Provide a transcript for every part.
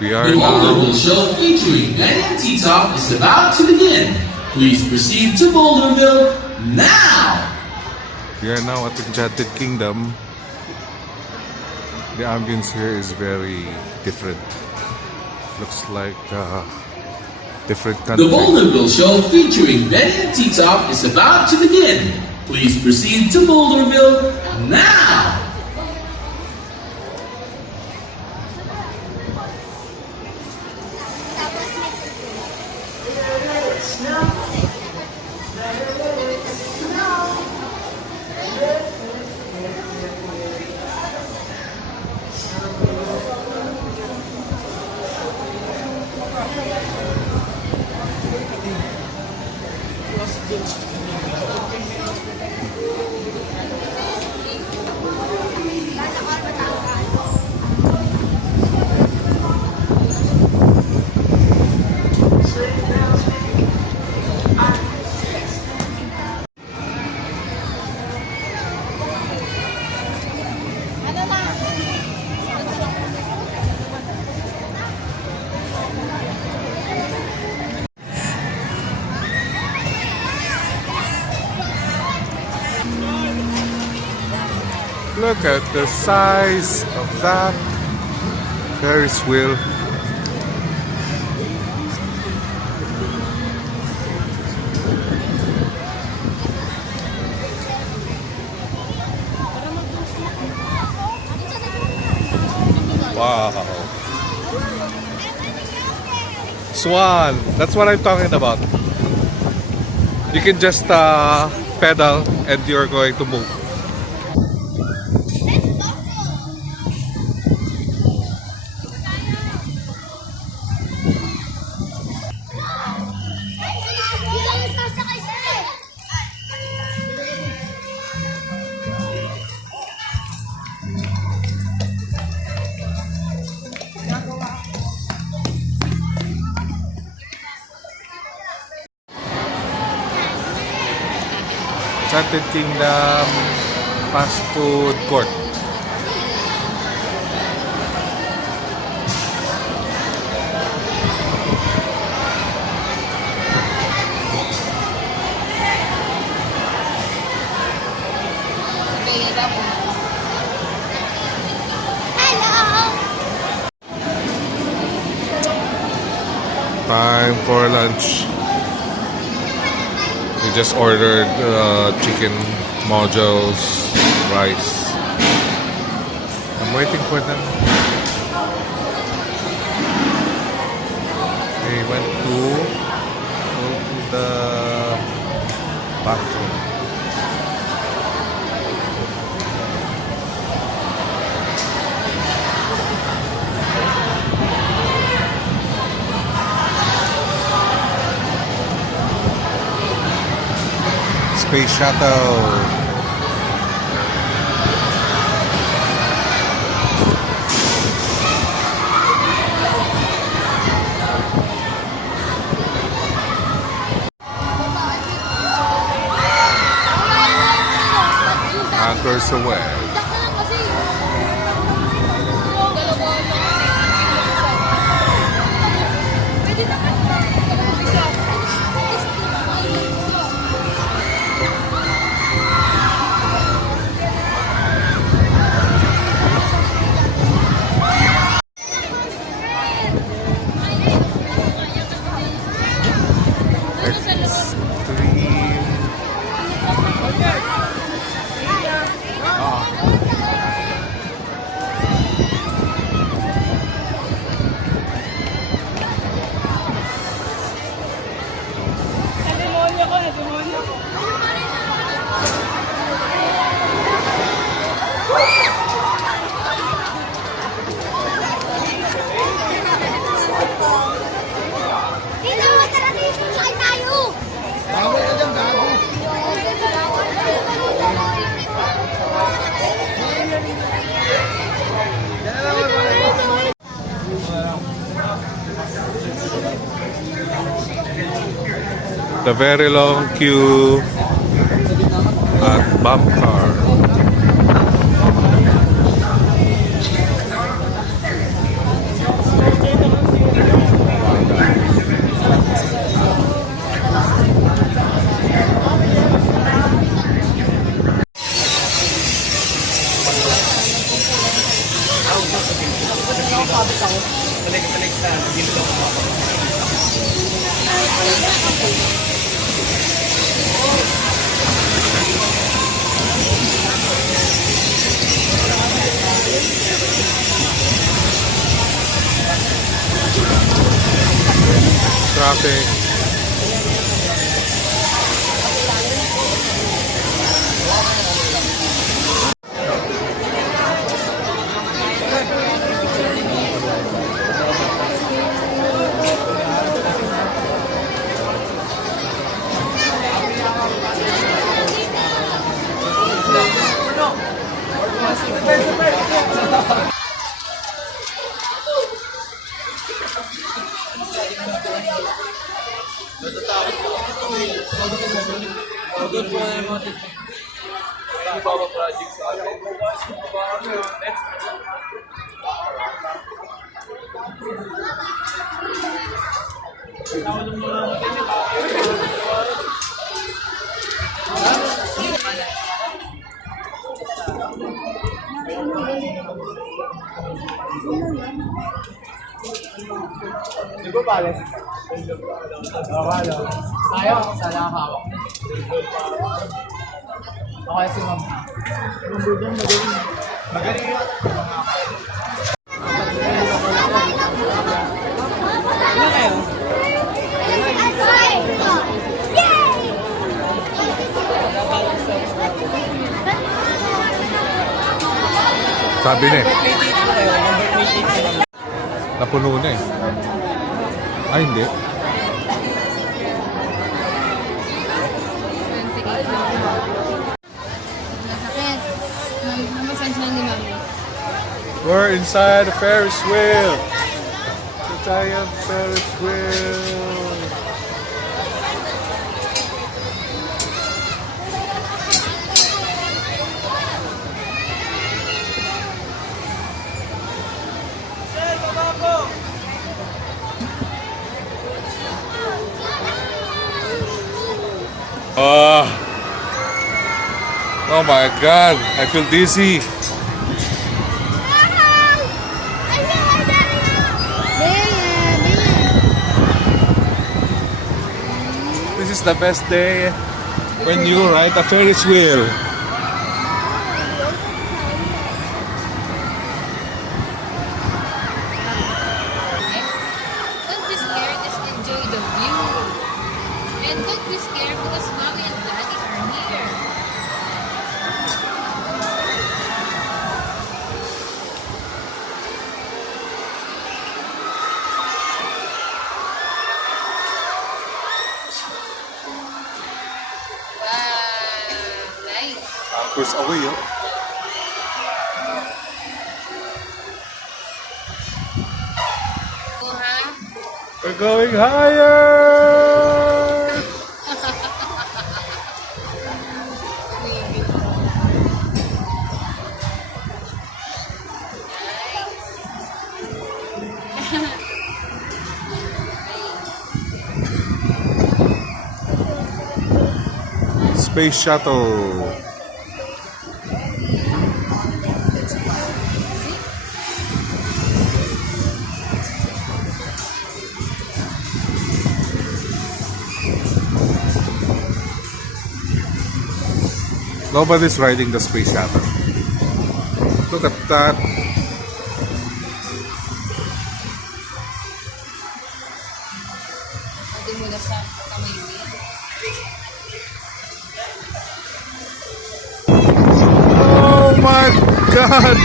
We are The Boulderville now. show featuring Ben and T-Top is about to begin. Please proceed to Boulderville now! We are now at Enchanted Kingdom. The ambience here is very different. Looks like different The country. Boulderville show featuring Ben and T-Top is about to begin. Please proceed to Boulderville now! Look at the size of that Ferris wheel. Wow. Swan. That's what I'm talking about. You can just pedal and you're going to move. Enchanted Kingdom fast food court. Time for lunch. We just ordered chicken mojos, rice. I'm waiting for them. They went to go to the bathroom. Space Shuttle. Anchors away. The very long queue at Bump Car. Traffic. Di ba balas? Tayo, sana hawak. Okay si ma'am. Magaling yun. Ano kayo? Sabi na eh. Napuno na eh. Ay, hindi. Nasakit. Mamasage lang ni Mami. We're inside the Ferris wheel. The giant Ferris wheel. Oh my God, I feel dizzy. This is the best day when you ride a Ferris wheel. Don't be scared, just enjoy the view. And don't be scared because Mommy and Daddy are here. Wow, nice. Anchors away, oh. Oh, ha? We're going higher! Space shuttle. Nobody's riding the space shuttle. Look at that. Pwede mo na sa kamay wheel. Oh my God!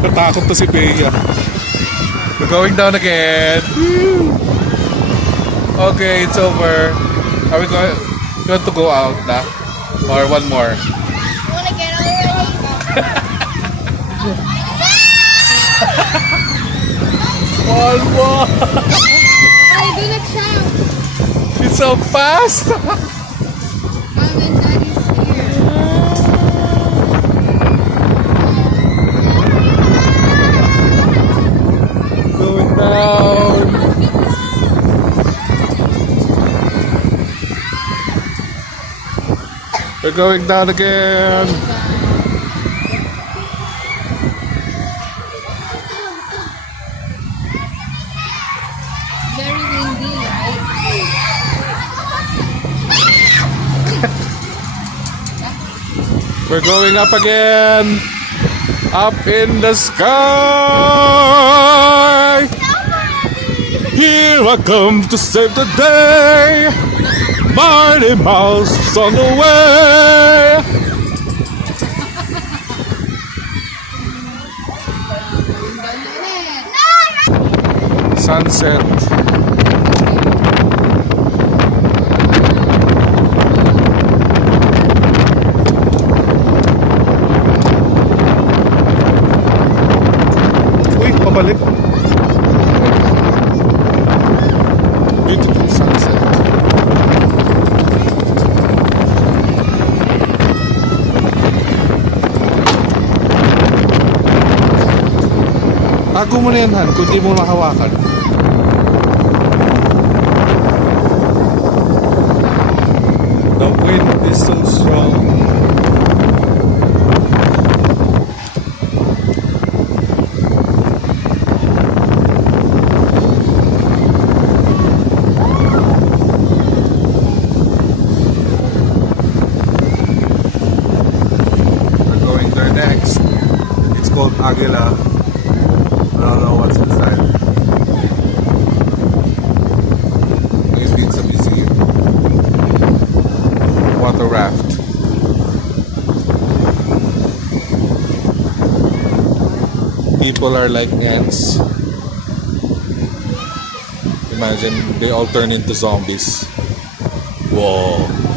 Natakot to si Bea. We're going down again. Woo! Okay, it's over. Are we going? You want to go out na? Or one more? I wanna get already. One more! I do not shout. It's so fast! Mom and Daddy's here. Going down. We're going down again. We're going up again. Up in the sky. Here I come to save the day. Mighty Mouse is on the way. Sunset. Uy, pabalik. Beautiful sunset. Tago mo na yan, Han, kung di mo mahawakan. The wind is so strong. We're going there next. It's called Aguila. I don't know what's inside. Maybe it's a museum. Water raft. People are like ants. Imagine they all turn into zombies. Whoa.